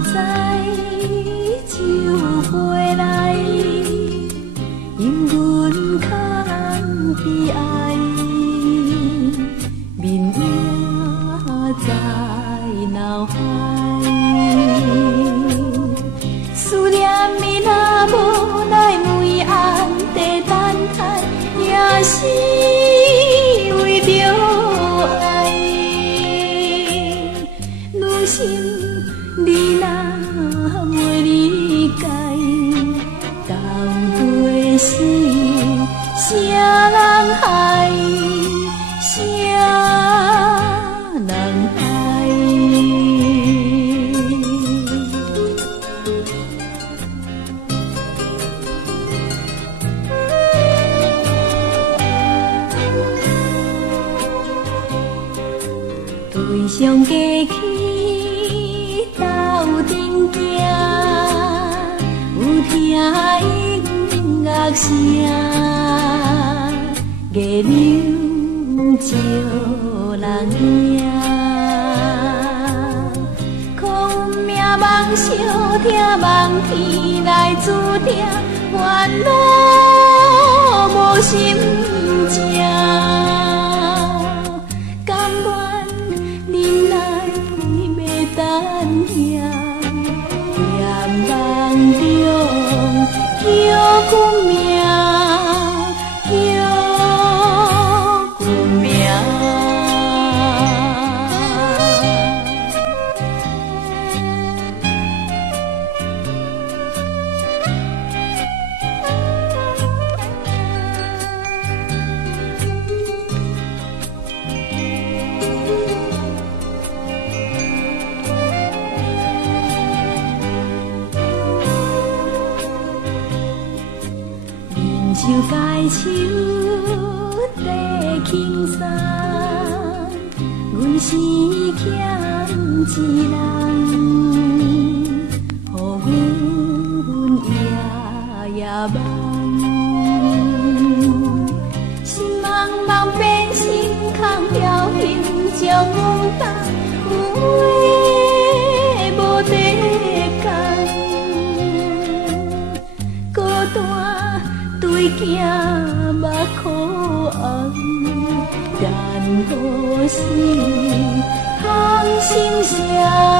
知酒杯来，因阮空悲哀，面影在脑海。思念你若无来为安地等待，也是为着爱。女心你若袂理解，到底是啥人害？啥人害？对上家去斗阵行，有听音乐声，月亮照人影。可有命梦相听，梦天来注定，烦恼无心情。甘愿忍耐要等兄，恋梦中叫阮名，叫阮名。手介手地轻松，阮是欠一人，予阮夜夜梦，心茫茫变成空飘形，将阮当有话无地讲，孤单。对镜目苦红，然何是空心声？